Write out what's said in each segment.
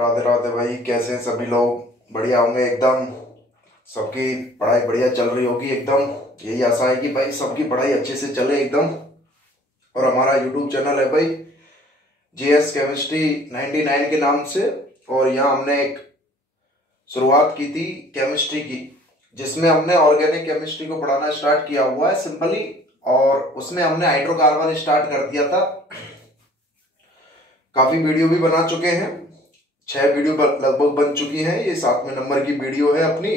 राधे राधे भाई, कैसे हैं सभी लोग? बढ़िया होंगे एकदम। सबकी पढ़ाई बढ़िया चल रही होगी एकदम। यही आशा है कि भाई सबकी पढ़ाई अच्छे से चले एकदम। और हमारा यूट्यूब चैनल है भाई जीएस केमिस्ट्री 99 के नाम से। और यहाँ हमने एक शुरुआत की थी केमिस्ट्री की, जिसमें हमने ऑर्गेनिक केमिस्ट्री को पढ़ाना स्टार्ट किया हुआ है सिंपली। और उसमें हमने हाइड्रोकार्बन स्टार्ट कर दिया था। काफी वीडियो भी बना चुके हैं, 6 वीडियो लगभग बन चुकी हैं। ये 7वें नंबर की वीडियो है अपनी।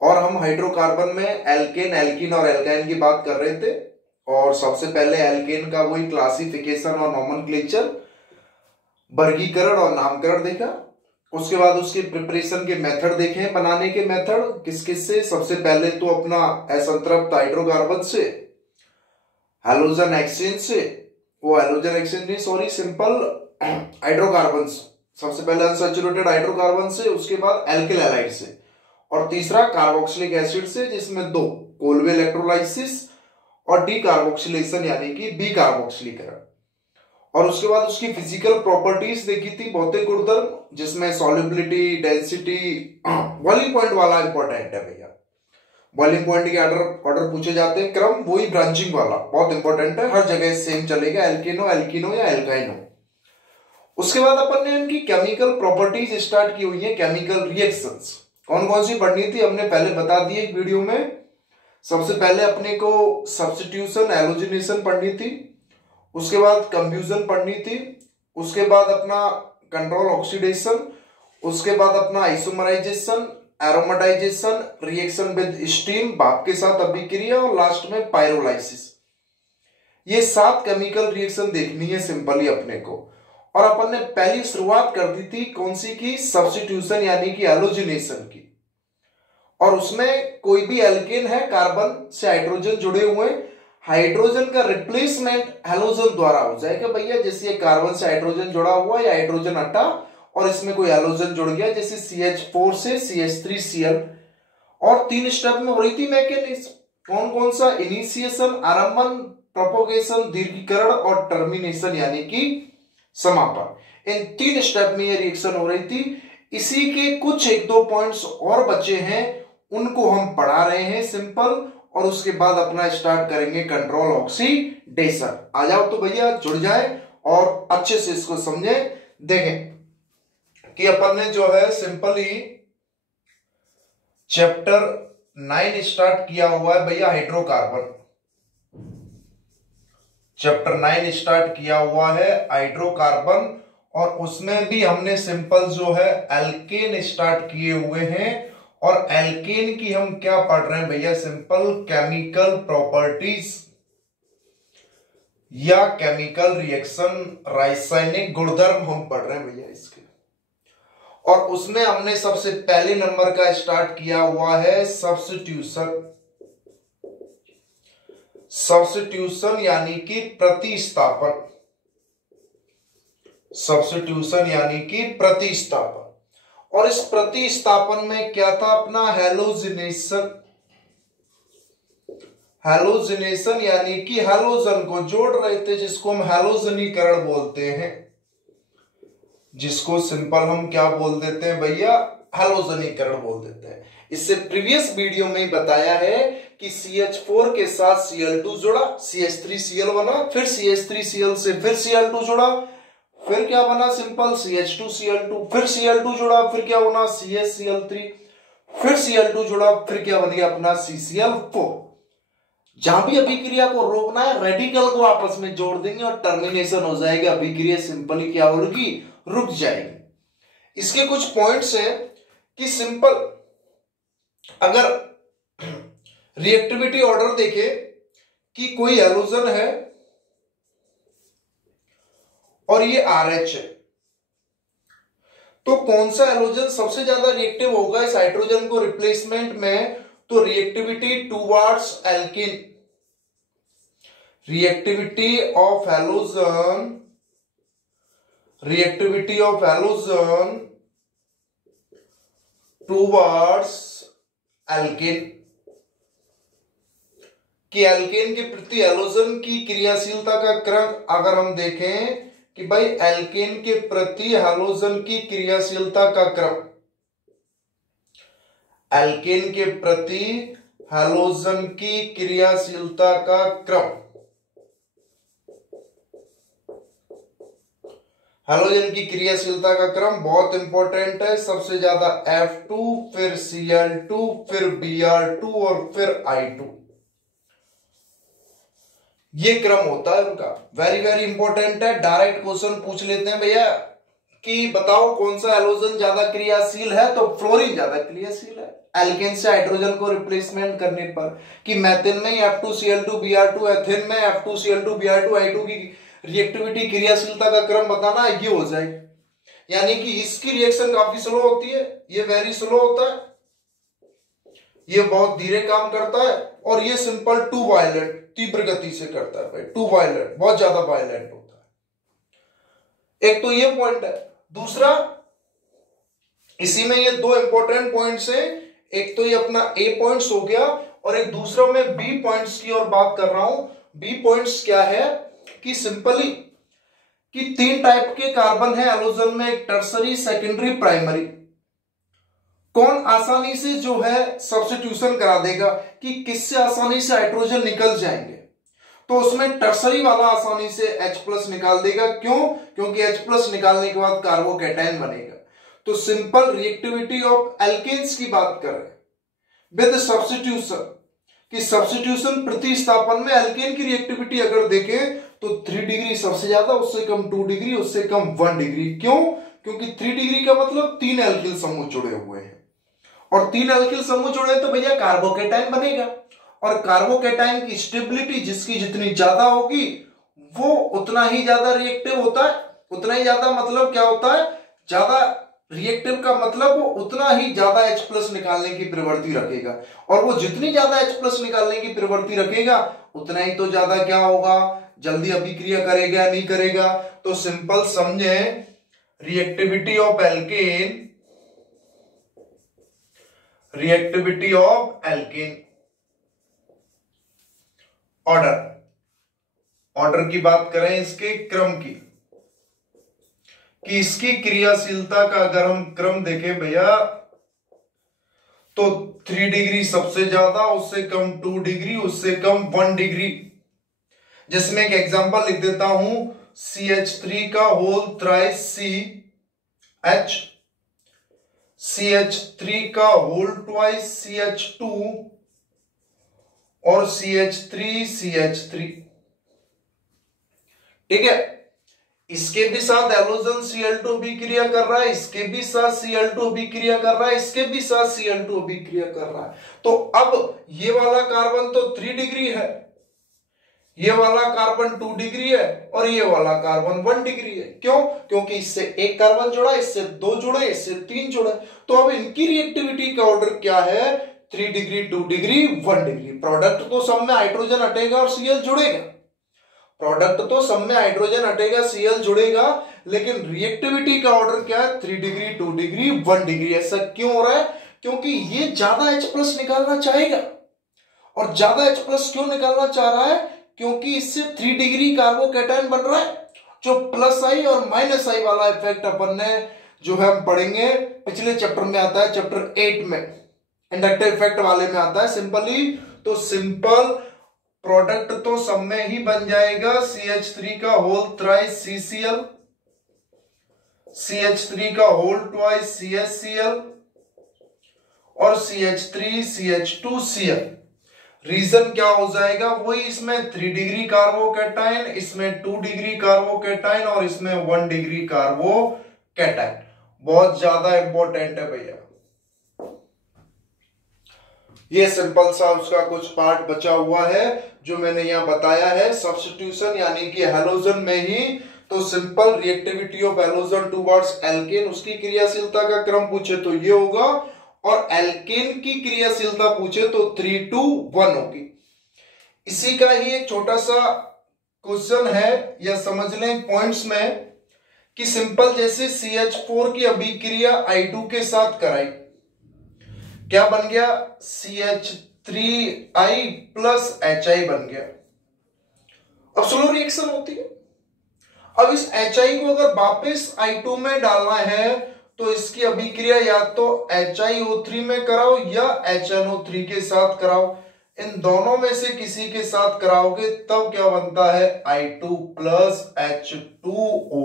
और हम हाइड्रोकार्बन में एल्केन, एल्कीन और एल्काइन की बात कर रहे थे। और सबसे पहले एल्केन का वही क्लासिफिकेशन और नोमेनक्लेचर, वर्गीकरण और नामकरण देखा। उसके बाद उसके प्रिपरेशन के मेथड देखे, बनाने के मेथड किस किस से। सबसे पहले तो अपना असंतृप्त हाइड्रोकार्बन से, हैलोजन एक्सचेंज से, वो हैलोजन एक्सचेंज नहीं सॉरी, सिंपल हाइड्रोकार्बन। सबसे पहले अनसैचुरेटेड हाइड्रोकार्बन से, उसके बाद एल्किल हैलाइड से, और तीसरा कार्बोक्सिलिक एसिड से, जिसमें 2 कोलवे इलेक्ट्रोलाइसिस और डी कार्बोक्सिलेशन यानी कि बी कार्बोक्सिलीकरण। और उसके बाद उसकी फिजिकल प्रॉपर्टीज देखी थी, भौतिक गुणधर्म, जिसमें सॉल्युबिलिटी, डेंसिटी, बॉइलिंग पॉइंट वाला इंपॉर्टेंट है भैया। बॉइलिंग पॉइंट के ऑर्डर पूछे जाते हैं, क्रम वही ब्रांचिंग वाला बहुत इंपॉर्टेंट है, हर जगह सेम चलेगा, एल्केनो, एल्कीनो या एल्काइनो। उसके बाद अपन ने इनकी केमिकल प्रॉपर्टीज स्टार्ट की हुई है, केमिकल रिएक्शंस कौन कौन सी पढ़नी थी हमने पहले बता दी एक वीडियो में। सबसे पहले अपने को सब्स्टिट्यूशन, एलोजिनेशन पढ़नी थी। उसके बाद कंफ्यूजन पढ़नी थी। उसके बाद अपना कंट्रोल ऑक्सीडेशन। उसके बाद अपना isomerization, aromatization, reaction with steam, भाप के साथ अभिक्रिया, और लास्ट में पायरोलाइसिस। ये 7 केमिकल रिएक्शन देखनी है सिंपली अपने को। और अपन ने पहली शुरुआत कर दी थी कौन सी की? सब्स्टिट्यूशन यानी कि एलोजिनेशन की। और उसमें कोई भी एल्केन है, कार्बन से हाइड्रोजन जुड़े हुए, हाइड्रोजन का रिप्लेसमेंट हैलोजन द्वारा हो जाएगा भैया। जैसे ये कार्बन से हाइड्रोजन जुड़ा हुआ, या हाइड्रोजन हटा और इसमें कोई हैलोजन जुड़ गया, जैसे CH4 से CH3Cl। और 3 स्टेप में हो रही थी मैकेनिज्म। कौन कौन सा? इनिशिएशन, आरंभन, प्रोपोगेशन, दीर्घीकरण और टर्मिनेशन यानी कि समापन। इन 3 स्टेप में ये रिएक्शन हो रही थी। इसी के कुछ 1-2 पॉइंट्स और बचे हैं, उनको हम पढ़ा रहे हैं सिंपल। और उसके बाद अपना स्टार्ट करेंगे कंट्रोल ऑक्सीडेशन। आ जाओ तो भैया, जुड़ जाए और अच्छे से इसको समझें। देखें कि अपन ने जो है सिंपली चैप्टर 9 स्टार्ट किया हुआ है भैया, हाइड्रोकार्बन। चैप्टर 9 स्टार्ट किया हुआ है हाइड्रोकार्बन। और उसमें भी हमने सिंपल जो है एल्केन स्टार्ट किए हुए हैं। और एल्केन की हम क्या पढ़ रहे हैं भैया? सिंपल केमिकल प्रॉपर्टीज या केमिकल रिएक्शन, रासायनिक गुणधर्म हम पढ़ रहे हैं भैया इसके। और उसमें हमने सबसे पहले नंबर का स्टार्ट किया हुआ है सब्स्टिट्यूशन। सब्स्टिट्यूशन यानी कि प्रतिस्थापन। सब्स्टिट्यूशन यानी कि प्रतिस्थापन। और इस प्रतिस्थापन में क्या था अपना? हैलोजिनेशन। हैलोजिनेशन यानी कि हैलोजन को जोड़ रहे थे, जिसको हम हैलोजनीकरण बोलते हैं। जिसको सिंपल हम क्या बोल देते हैं भैया? हैलोजनीकरण बोल देते हैं। इससे प्रीवियस वीडियो में बताया है कि CH4 के साथ Cl2 जुड़ा, CH3Cl बना, फिर CH3Cl से फिर Cl2 जुड़ा, फिर क्या बना? सिंपल CH2Cl2, फिर Cl2 जुड़ा, फिर क्या बना? CHCl3, फिर Cl2 जुड़ा, फिर क्या बन गया अपना? CCl4। जहां भी अभिक्रिया को रोकना है, रेडिकल को आपस में जोड़ देंगे और टर्मिनेशन हो जाएगा। अभिक्रिया सिंपली क्या होगी? रुक जाएगी। इसके कुछ पॉइंट्स हैं कि सिंपल अगर रिएक्टिविटी ऑर्डर देखे कि कोई हैलोजन है और ये RH है, तो कौन सा हैलोजन सबसे ज्यादा रिएक्टिव होगा इस हाइड्रोजन को रिप्लेसमेंट में? तो reactivity towards alkane, reactivity of halogen, reactivity of halogen towards alkane, कि एल्केन के प्रति हैलोजन की क्रियाशीलता का क्रम अगर हम देखें कि भाई एल्केन के प्रति हैलोजन की क्रियाशीलता का क्रम, एल्केन के प्रति हैलोजन की क्रियाशीलता का क्रम, हैलोजन की क्रियाशीलता का क्रम बहुत इंपॉर्टेंट है। सबसे ज्यादा F2, फिर Cl2, फिर Br2 और फिर I2, ये क्रम होता है उनका। वेरी वेरी इंपॉर्टेंट है। डायरेक्ट क्वेश्चन पूछ लेते हैं भैया कि बताओ कौन सा हैलोजन ज्यादा क्रियाशील है, तो फ्लोरीन ज्यादा क्रियाशील है एल्केन से हाइड्रोजन को रिप्लेसमेंट करने पर। कि मेथिन में F2Cl2 Br2, एथिन में F2Cl2 Br2 I2 की रिएक्टिविटी क्रियाशीलता का क्रम बताना, ये हो जाएगा। यानी कि इसकी रिएक्शन काफी स्लो होती है, ये वेरी स्लो होता है, ये बहुत धीरे काम करता है, और ये सिंपल टू वायलेंट, तीव्र गति से करता है भाई, टू वायलेंट, बहुत ज्यादा वायलेंट होता है। एक तो ये पॉइंट है। दूसरा, इसी में ये दो इंपॉर्टेंट पॉइंट्स हैं, एक तो ये अपना ए पॉइंट्स हो गया, और एक दूसरा मैं बी पॉइंट्स की ओर बात कर रहा हूं। बी पॉइंट्स क्या है कि सिंपली कि 3 टाइप के कार्बन है हैलोजन में, एक टर्सरी, सेकेंडरी, प्राइमरी। कौन आसानी से जो है सब्स्टिट्यूशन करा देगा कि किससे आसानी से हाइड्रोजन निकल जाएंगे, तो उसमें टर्सरी वाला आसानी से H+ निकाल देगा। क्यों? क्योंकि H+ निकालने के बाद कार्बोकैटायन बनेगा। तो सिंपल रिएक्टिविटी ऑफ एल्केन्स की बात कर रहे हैं विद सब्स्टिट्यूशन, कि सब्स्टिट्यूशन प्रतिस्थापन में एल्केन की रिएक्टिविटी अगर देखें तो 3 डिग्री सबसे ज्यादा, उससे कम 2 डिग्री, उससे कम 1 डिग्री। क्यों? क्योंकि 3 डिग्री का मतलब 3 एल्किल समूह जुड़े हुए हैं, और 3 एल्किल समूह जुड़े तो भैया कार्बोकैटायन बनेगा, और कार्बोकैटायन की स्टेबिलिटी जिसकी जितनी ज्यादा होगी वो उतना ही ज्यादा रिएक्टिव होता है। उतना ही ज्यादा मतलब क्या होता है? ज्यादा रिएक्टिव का मतलब वो उतना ही ज्यादा H+ निकालने की प्रवृत्ति रखेगा, और वो जितनी ज्यादा H+ निकालने की प्रवृत्ति रखेगा उतना ही तो ज्यादा क्या होगा, जल्दी अभिक्रिया करेगा नहीं करेगा। तो सिंपल समझे, reactivity of alkene, reactivity of alkene, order की बात करें, इसके क्रम की, कि इसकी क्रियाशीलता का अगर हम क्रम देखें भैया तो 3 डिग्री सबसे ज्यादा, उससे कम 2 डिग्री, उससे कम 1 डिग्री। जिसमें एक एग्जांपल लिख देता हूं, CH3 का होल थ्राइस CH, CH3 का होल ट्वाइस CH2 और CH3 ठीक है। इसके भी साथ हैलोजन Cl2 अभिक्रिया कर रहा है, इसके भी साथ Cl2 अभिक्रिया कर रहा है, इसके भी साथ Cl2 अभिक्रिया कर रहा है। तो अब ये वाला कार्बन तो 3 डिग्री है, ये वाला कार्बन 2 डिग्री है, और ये वाला कार्बन 1 डिग्री है। क्यों? क्योंकि इससे एक कार्बन जुड़ा, इससे 2 जुड़े, इससे 3 जुड़े। तो अब इनकी रिएक्टिविटी का ऑर्डर क्या है? 3 डिग्री, 2 डिग्री, 1 डिग्री। प्रोडक्ट तो सब में हाइड्रोजन हटेगा और Cl जुड़ेगा, प्रोडक्ट तो सब में हाइड्रोजन हटेगा, Cl जुड़ेगा, लेकिन रिएक्टिविटी का ऑर्डर क्या है? 3 डिग्री, 2 डिग्री, 1 डिग्री। ऐसा क्यों हो रहा है? क्योंकि ये ज्यादा H+ निकालना चाहेगा। और ज्यादा H+ क्यों निकालना चाह रहा है? क्योंकि इससे 3 डिग्री कार्बोकैटायन बन रहा है। जो +I और -I वाला इफेक्ट अपन ने जो है हम पढ़ेंगे, पिछले चैप्टर में आता है, चैप्टर 8 में इंडक्टिव इफेक्ट वाले में आता है सिंपली। तो सिंपल प्रोडक्ट तो सब में ही बन जाएगा, CH3 का होल थ्राइस CCl, CH3 का होल ट्वाइस CHCl और CH3CH2Cl। रीजन क्या हो जाएगा? वही, इसमें 3 डिग्री कार्बोकैटायन, इसमें 2 डिग्री कार्बोकैटायन और इसमें 1 डिग्री कार्बोकैटायन। बहुत ज्यादा इंपॉर्टेंट है भैया। ये सिंपल सा उसका कुछ पार्ट बचा हुआ है जो मैंने यहां बताया है। सब्स्टिट्यूशन यानी कि हैलोजन में ही, तो simple reactivity of halogen towards alkane, उसकी क्रियाशीलता का क्रम पूछे तो ये होगा, और एल्केन की क्रियाशीलता पूछे तो 3 to 1 होगी। इसी का ही एक छोटा सा क्वेश्चन है, या समझ लें पॉइंट्स में, कि सिंपल जैसे CH4 की अभिक्रिया I2 के साथ कराई, क्या बन गया? CH3I + HI बन गया। अब स्लो रिएक्शन होती है। अब इस HI को अगर वापस I2 में डालना है तो इसकी अभिक्रिया या तो HiO3 में कराओ या HNO3 के साथ कराओ। इन दोनों में से किसी के साथ कराओगे तब क्या बनता है, I2 प्लस H2O।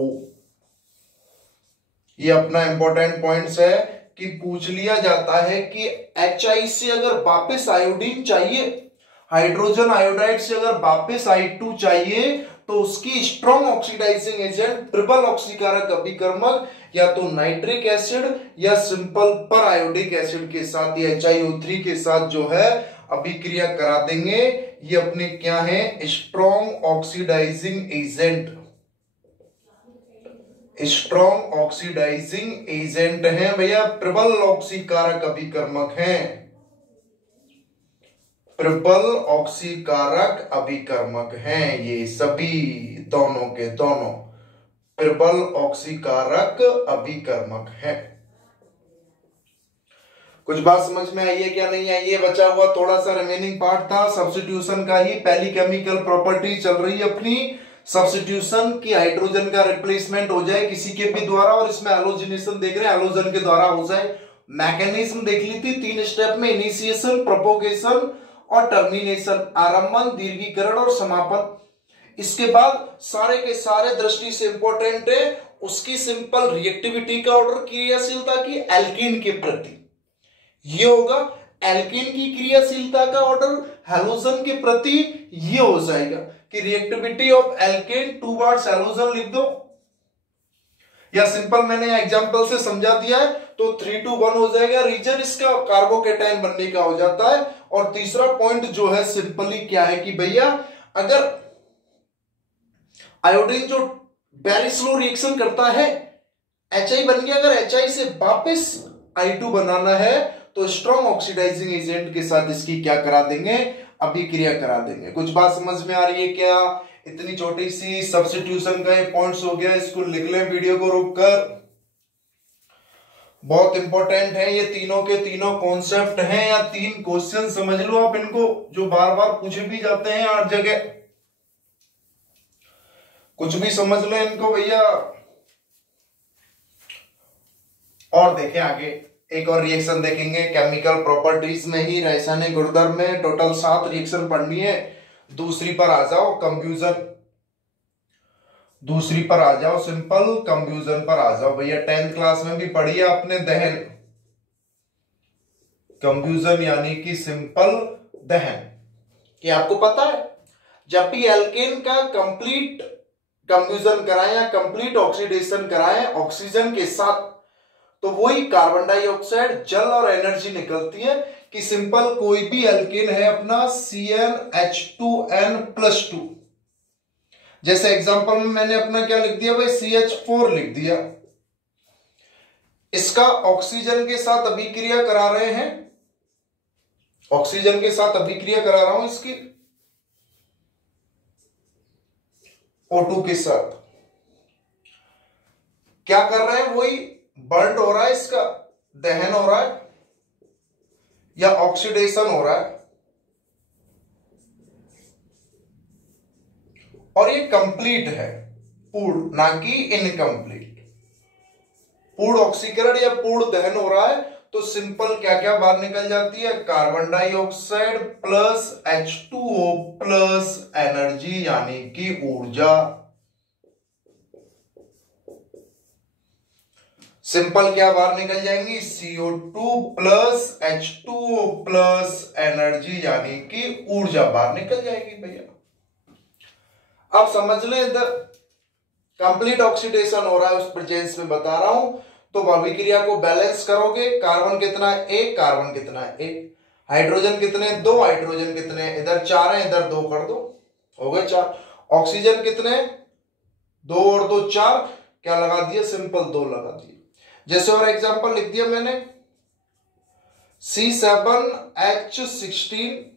ये अपना इंपॉर्टेंट पॉइंट्स है कि पूछ लिया जाता है कि HI से अगर वापस आयोडीन चाहिए, हाइड्रोजन आयोडाइड से अगर वापस I2 चाहिए तो उसकी स्ट्रॉन्ग ऑक्सीडाइजिंग एजेंट ट्रिपल ऑक्सीकारक अभिकर्मक या तो नाइट्रिक एसिड या सिंपल पर आयोडिक एसिड के साथ या HiO3 के साथ जो है अभिक्रिया करा देंगे। ये अपने क्या है, strong oxidizing agent, strong oxidizing agent है भैया, ट्रिपल ऑक्सीकारक अभिकर्मक हैं, ट्रिपल ऑक्सीकारक अभिकर्मक हैं ये सभी, दोनों के दोनों ट्रिपल ऑक्सीकारक अभिकर्मक हैं। कुछ बात समझ में आई है क्या नहीं आई है? बचा हुआ थोड़ा सा रिमेनिंग पार्ट था सब्स्टिट्यूशन का ही। पहली केमिकल प्रॉपर्टी चल रही है अपनी सब्स्टिट्यूशन की, हाइड्रोजन का रिप्लेसमेंट हो जाए किसी के भी द्वारा, और इसमें हैलोजिनेशन देख रहे हैं, हैलोजन के द्वारा हो जाए। मैकेनिज्म देख ली थी 3 स्टेप में, इनिशिएशन, प्रोपोगेशन और टर्मिनेशन, आरंभन, दीर्घीकरण और समापन। इसके बाद सारे के सारे दृष्टि से इंपॉर्टेंट है उसकी सिंपल रिएक्टिविटी का ऑर्डर, क्रियाशीलता की एल्कीन के प्रति ये होगा, एल्कीन की क्रियाशीलता का ऑर्डर हैलोजन के प्रति ये हो जाएगा कि reactivity of alkene 2 bars halogen लिख दो, या सिंपल मैंने एग्जांपल से समझा दिया है तो 3 to 1 हो जाएगा, रीजन इसका कार्बोकेटाइन बनने का हो जाता है। और तीसरा पॉइंट जो है सिंपली क्या है कि भैया अगर आयोडीन जो वेरी स्लो रिएक्शन करता है, HI बन गया, अगर HI से वापस I2 बनाना है तो स्ट्रॉन्ग ऑक्सीडाइजिंग एजेंट के साथ इसकी क्या करा देंगे, अभिक्रिया करा देंगे। कुछ बात समझ में आ रही है क्या? इतनी छोटी सी सब्स्टिट्यूशन का ये पॉइंट्स हो गया, इसको लिख लें वीडियो को रोककर, बहुत इंपॉर्टेंट है ये तीनों के तीनों कॉन्सेप्ट हैं, या 3 क्वेश्चन समझ लो आप इनको जो बार बार पूछे भी जाते हैं 8 जगह, कुछ भी समझ लो इनको भैया। और देखें आगे एक और रिएक्शन देखेंगे केमिकल प्रॉपर्टीज में ही, रासायनिक गुणधर्म में टोटल 7 रिएक्शन पढ़नी है। दूसरी पर आ जाओ कंफ्यूजन, दूसरी पर आ जाओ सिंपल कंफ्यूजन पर आ जाओ भैया। 10th क्लास में भी पढ़ी है आपने दहन, कंफ्यूजन यानी कि सिंपल दहन, कि आपको पता है जब भी एल्केन का कंप्लीट कंफ्यूजन कराएं या कंप्लीट ऑक्सीडेशन कराएं ऑक्सीजन के साथ, तो वही कार्बन डाइऑक्साइड, जल और एनर्जी निकलती है। कि सिंपल कोई भी एल्केन है अपना CnH2n+2, जैसे एग्जांपल में मैंने अपना क्या लिख दिया भाई, CH4 लिख दिया। इसका ऑक्सीजन के साथ अभिक्रिया करा रहे हैं, ऑक्सीजन के साथ अभिक्रिया करा रहा हूं इसकी O2 के साथ, क्या कर रहे हैं, वही बर्न हो रहा है, इसका दहन हो रहा है या ऑक्सीडेशन हो रहा है। और ये कंप्लीट है, पूर्ण, ना कि इनकम्प्लीट। पूर्ण ऑक्सीकरण या पूर्ण दहन हो रहा है तो सिंपल क्या क्या बाहर निकल जाती है, carbon dioxide plus H2O plus energy यानी कि ऊर्जा। सिंपल क्या बाहर निकल जाएंगी, CO2 plus H2O plus energy यानी कि ऊर्जा बाहर निकल जाएगी भैया। अब समझ लें, इधर कंप्लीट ऑक्सीडेशन हो रहा है उस प्रेजेंस में बता रहा हूं, तो अभिक्रिया को बैलेंस करोगे, कार्बन कितना है 1, कार्बन कितना है 1, हाइड्रोजन कितने 2, हाइड्रोजन कितने, इधर 4 है, इधर 2 कर दो, हो गए 4। ऑक्सीजन कितने 2 और 2 4, क्या लगा दिया, सिंपल 2 लगा दिया। जैसे और एग्जांपल लिख दिया मैंने C7H16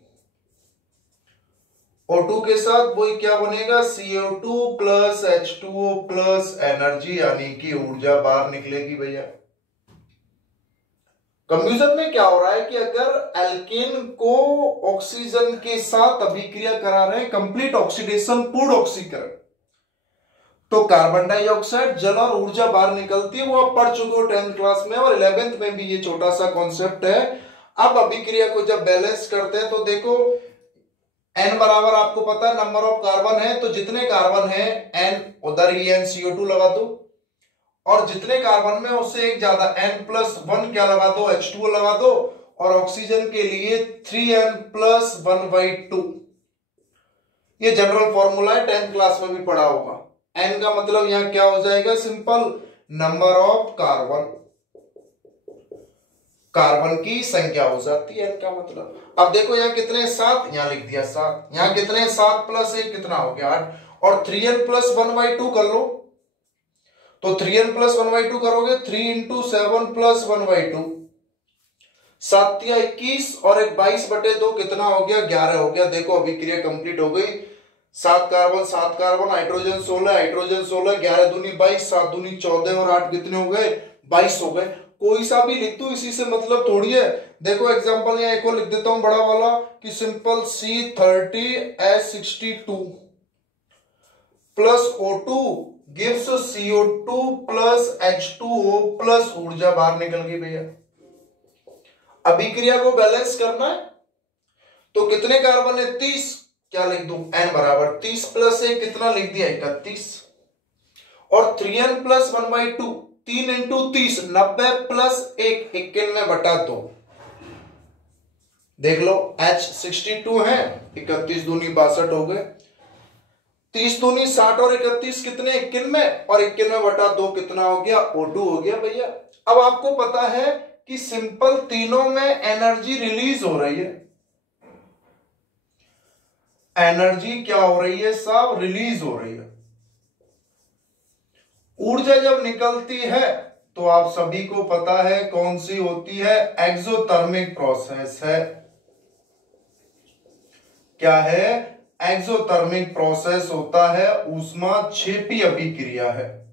O2 के साथ, वही क्या बनेगा, CO2 plus H2O plus energy यानी कि ऊर्जा बाहर निकलेगी भैया। कंफ्यूजन में क्या हो रहा है कि अगर एल्केन को ऑक्सीजन के साथ अभिक्रिया करा रहे हैं, कंप्लीट ऑक्सीडेशन, पूर्ण ऑक्सीकरण, तो कार्बन डाइऑक्साइड जल और ऊर्जा बाहर निकलती है, वो आप पढ़ चुके हो 10th क्लास में, और 11th में भी ये छोटा सा कॉन्सेप्ट है। अब अभिक्रिया को जब बैलेंस करते हैं तो देखो n बराबर आपको पता है नंबर ऑफ कार्बन है, तो जितने कार्बन है n उधर ही NCO2 लगा दो, और जितने कार्बन में उससे एक ज्यादा n+1 क्या लगा दो, H2O लगा दो, और ऑक्सीजन के लिए 3n+1/2। ये जनरल फॉर्मूला है, 10th क्लास में भी पढ़ा होगा। n का मतलब यहां क्या हो जाएगा, simple number of carbon, carbon की संख्या हो जाती है n का मतलब। अब देखो यहाँ कितने 7, यहाँ लिख दिया 7, यहाँ कितने 7 + 1 कितना हो गया 8, और 3n+1/2 कर लो, तो 3n+1/2 करोगे 3 × 7 + 1/2, 7 × 21 और 22/2 कितना हो गया 11 हो गया। देखो अभिक्रिया कंप्लीट हो गई, 7 कार्बन हाइड्रोजन 16 11 दूनी 22, 7 दूनी 14 और 8 कितने हो गए 22 हो गए। कोई सा भी लिख दो, इसी से मतलब थोड़ी है। देखो एग्जांपल यहाँ एक और लिख देता हूं बड़ा वाला कि simple C30H62 plus O2 gives CO2 plus H2O plus ऊर्जा बाहर निकल गई भैया। अभिक्रिया को बैलेंस करना है तो कितने कार्बन है 30, क्या लिख दूं n बराबर 30 + 1 कितना लिख दिया 31, और 3n+1/2 3 × 30 90 + 1 91/2। देख लो H62 है, 31 दूनी 62 हो गए, 30 दूनी 60 और 31 कितने 91, और 91/2 कितना हो गया O2 हो गया भैया। अब आपको पता है कि सिंपल तीनों में एनर्जी रिलीज हो रही है, एनर्जी क्या हो रही है साहब, रिलीज हो रही है। ऊर्जा जब निकलती है तो आप सभी को पता है कौन सी होती है, एक्सोथर्मिक प्रोसेस है। क्या है, एक्सोथर्मिक प्रोसेस होता है, ऊष्माक्षेपी अभिक्रिया है,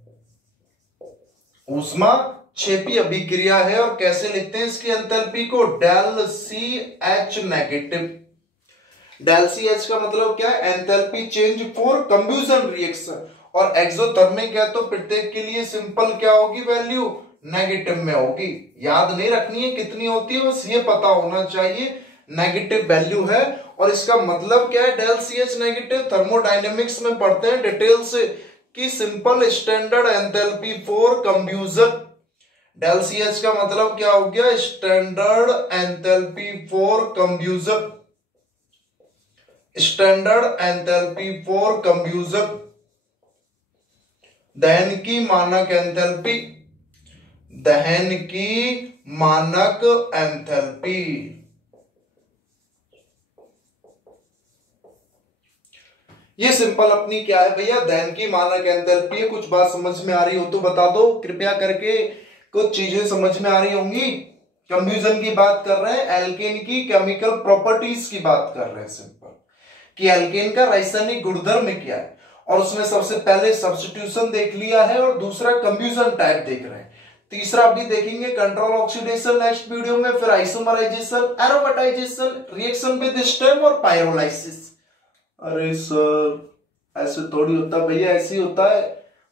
ऊष्माक्षेपी अभिक्रिया है। और कैसे लिखते हैं इसकी एंथैल्पी को, ΔCH नेगेटिव। ΔCH का मतलब क्या है, एंथैल्पी चेंज फॉर कंब्यूजन रिएक्शन, और एक्सोथर्मिक है तो प्रत्येक के लिए सिंपल क्या होगी वैल्यू, नेगेटिव में होगी। याद नहीं रखनी है कितनी होती है, बस ये पता होना चाहिए नेगेटिव वैल्यू है। और इसका मतलब क्या है, ΔCH नेगेटिव थर्मोडायनेमिक्स में पढ़ते हैं डिटेल से कि simple standard enthalpy for combustion. ΔCH का मतलब क्या हो गया, standard enthalpy for combustion, standard enthalpy for combustion. दहन की मानक एंथैल्पी, दहन की मानक एंथैल्पी। ये सिंपल अपनी क्या है भैया, दहन की मानक एंथैल्पी है। कुछ बात समझ में आ रही हो तो बता दो कृपया करके, कुछ चीजें समझ में आ रही होंगी। कंफ्यूजन की बात कर रहे हैं, एल्केन की केमिकल प्रॉपर्टीज की बात कर रहे हैं सिंपल, कि एल्केन का रासायनिक गुणधर्म क्या है, और उसमें सबसे पहले सब्स्टिट्यूशन देख लिया है, और दूसरा कंफ्यूजन टाइप देख रहे हैं, तीसरा अभी देखेंगे कंट्रोल ऑक्सीडेशन नेक्स्ट वीडियो में, फिर isomerization, aromatization, reaction with steam और पायरोलाइसिस। अरे सर ऐसे थोड़ी होता भैया, ऐसे ही होता है,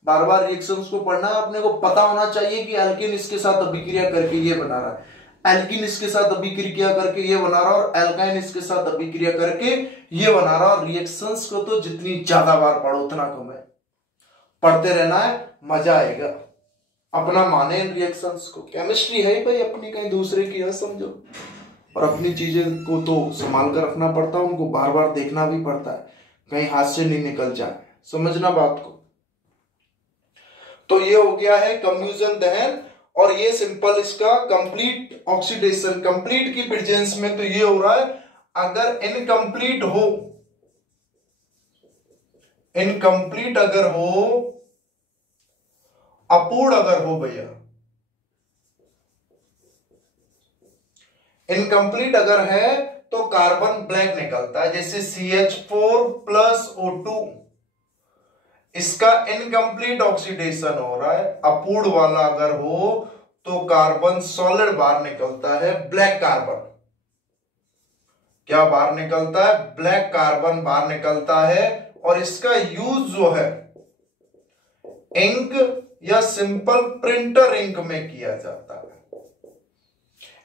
बार बार रिएक्शंस को पढ़ना है, अपने को पता होना चाहिए कि एल्केन इसके साथ अभिक्रिया करके ये बना रहा है, एल्कीन इसके साथ अभिक्रिया करके ये बना रहा, और एल्काइन इसके साथ अभिक्रिया करके ये बना रहा। और रिएक्शंस को तो जितनी ज्यादा बार पढ़ो उतना कम है, पढ़ते रहना है, मजा आएगा। अपना माने इन रिएक्शंस को, केमिस्ट्री है ही भाई अपनी, कहीं दूसरे की है समझो। और अपनी चीजें को तो संभाल कर रखना पड़ता है, उनको बार बार देखना भी पड़ता है, कहीं हाथ से नहीं निकल जाए, समझना बात को। तो ये हो गया है कंफ्यूजन दहन, और ये सिंपल इसका कंप्लीट ऑक्सीडेशन, कंप्लीट की प्रेजेंस में तो ये हो रहा है। अगर इनकम्प्लीट हो, इनकम्प्लीट अगर हो, अपूर्ण अगर हो भैया, इनकम्प्लीट अगर है तो कार्बन ब्लैक निकलता है, जैसे CH4 + O2, इसका इनकम्प्लीट ऑक्सीडेशन हो रहा है। अपूर्ण वाला अगर हो तो कार्बन सॉलिड बाहर निकलता है, ब्लैक कार्बन। क्या बाहर निकलता है, ब्लैक कार्बन बाहर निकलता है। और इसका यूज जो है, इंक या सिंपल प्रिंटर इंक में किया जाता है।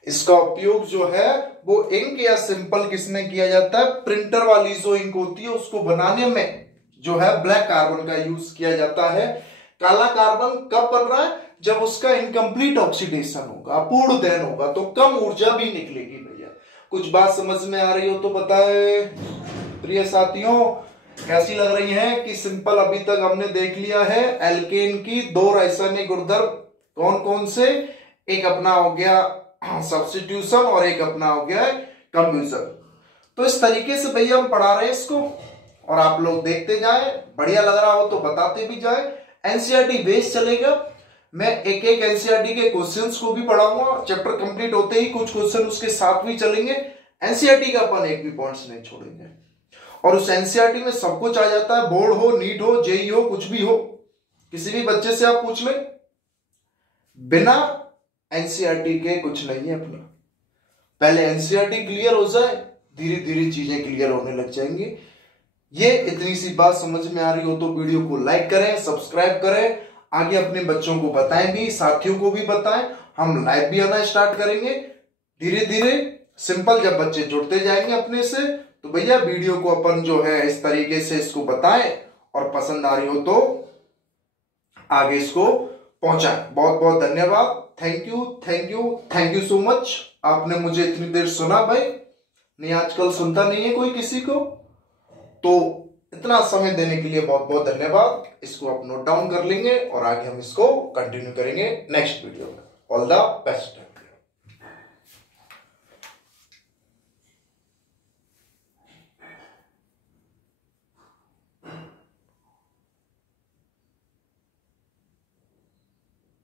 इसका उपयोग जो है वो इंक या सिंपल किसमें किया जाता है, प्रिंटर वाली जो इंक होती है उसको बनाने में जो है ब्लैक कार्बन का यूज किया जाता है। काला कार्बन कब बन रहा है, जब उसका इनकम्प्लीट ऑक्सीडेशन होगा, अपूर्ण दहन होगा, तो कम ऊर्जा भी निकलेगी। भैया कुछ बात समझ में आ रही हो तो बताए प्रिय साथियों, कैसी लग रही है कि सिंपल अभी तक हमने देख लिया है एल्केन की दो रासायनिक गुणधर्म कौन कौन से, एक अपना हो गया सब्स्टिट्यूशन और एक अपना हो गया कंफ्यूजन। तो इस तरीके से भैया हम पढ़ा रहे हैं इसको और आप लोग देखते जाएं, बढ़िया लग रहा हो तो बताते भी जाएं। एनसीईआरटी बेस चलेगा, मैं एक एक एनसीईआरटी के क्वेश्चंस को भी पढ़ाऊंगा, चैप्टर कंप्लीट होते ही कुछ क्वेश्चन उसके साथ भी चलेंगे। एनसीईआरटी का अपन एक भी पॉइंट्स नहीं छोड़ेंगे और उस एनसीईआरटी में सब कुछ आ जाता है, बोर्ड हो, नीट हो, जेई हो, कुछ भी हो, किसी भी बच्चे से आप पूछ ले, बिना एनसीईआरटी के कुछ नहीं है अपना। पहले एनसीईआरटी क्लियर हो जाए, धीरे धीरे चीजें क्लियर होने लग जाएंगी। ये इतनी सी बात समझ में आ रही हो तो वीडियो को लाइक करें, सब्सक्राइब करें, आगे अपने बच्चों को बताएं भी, साथियों को भी बताएं। हम लाइव भी आना स्टार्ट करेंगे धीरे धीरे। सिंपल जब बच्चे जुड़ते जाएंगे अपने से तो भैया वीडियो को अपन जो है इस तरीके से इसको बताएं और पसंद आ रही हो तो आगे इसको पहुंचाएं। बहुत बहुत धन्यवाद, thank you thank you thank you so much. आपने मुझे इतनी देर सुना भाई, नहीं आजकल सुनता नहीं है कोई किसी को, तो इतना समय देने के लिए बहुत बहुत धन्यवाद। इसको आप नोट डाउन कर लेंगे और आगे हम इसको कंटिन्यू करेंगे नेक्स्ट वीडियो में। All the best.